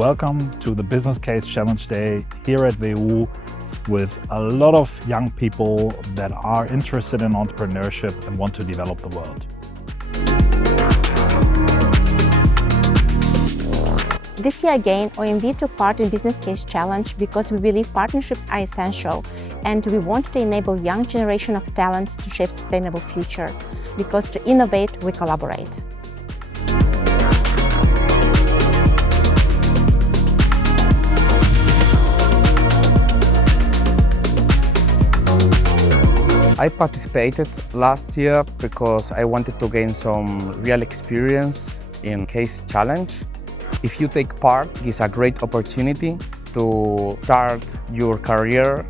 Welcome to the Business Case Challenge Day here at WU with a lot of young people that are interested in entrepreneurship and want to develop the world. This year again, OMV took part in Business Case Challenge because we believe partnerships are essential and we want to enable young generation of talent to shape sustainable future. Because to innovate, we collaborate. I participated last year because I wanted to gain some real experience in Case Challenge. If you take part, it's a great opportunity to start your career